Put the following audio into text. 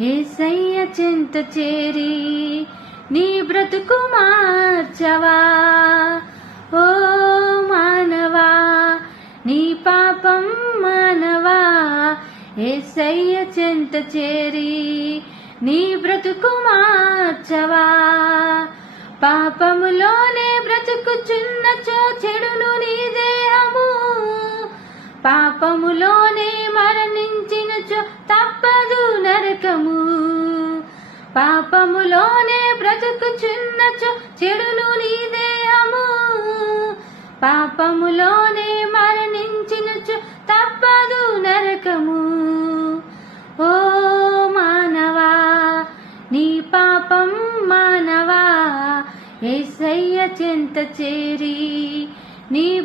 యేసయ్య చెంత చేరి నీ బ్రతుకు మార్చవా. ఓ మానవా, నీ పాపం మానవా, యేసయ్య చెంత చేరి నీ బ్రతుకు మార్చవా. పాపములోనే బ్రతుకుచున్నచో చెడును నీ దేహము, పాపములోనే మరణించినచో తప్పదు నరకము. పాపములోనే బ్రతుకుచున్నచో చెడును నీ దేహము, పాపములోనే మరణించినచో తప్పదు నరకము. ఓ మానవా, నీ పాపం మానవా, యేసయ్య చెంత చేరి నీ